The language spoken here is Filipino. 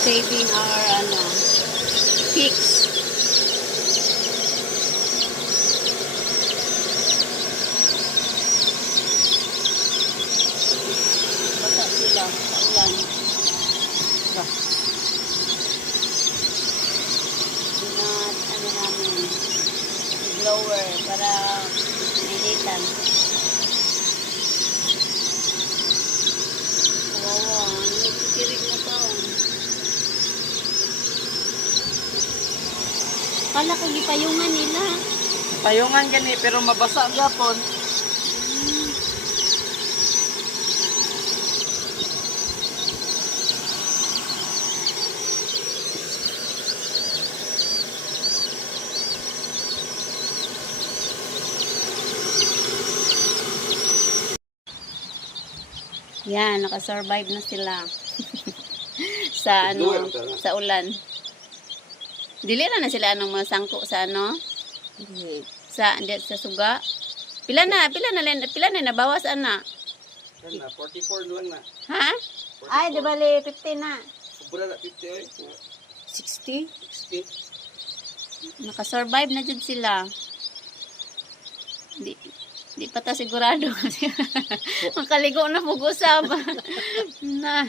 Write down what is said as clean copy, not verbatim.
Saving our pigs. Basa sila sa ulan. Ba. Namin blower para mainitan. Kawawa, nagkikirig na to. Kala ko gipayungan nila. Payungan gani pero mabasa gyapon. Yan, nakasurvive na sila. Sa sa ulan. Dili na sila masangko sa sa suga. Pila na nabawas ana. Kana 44 lang na. Ha? Ay, di bali 50 na. Sobra na 50 oy. 60? 60. Nakasurvive na jud sila. Di pa ta sigurado kasi makaligo na pug usab. Na.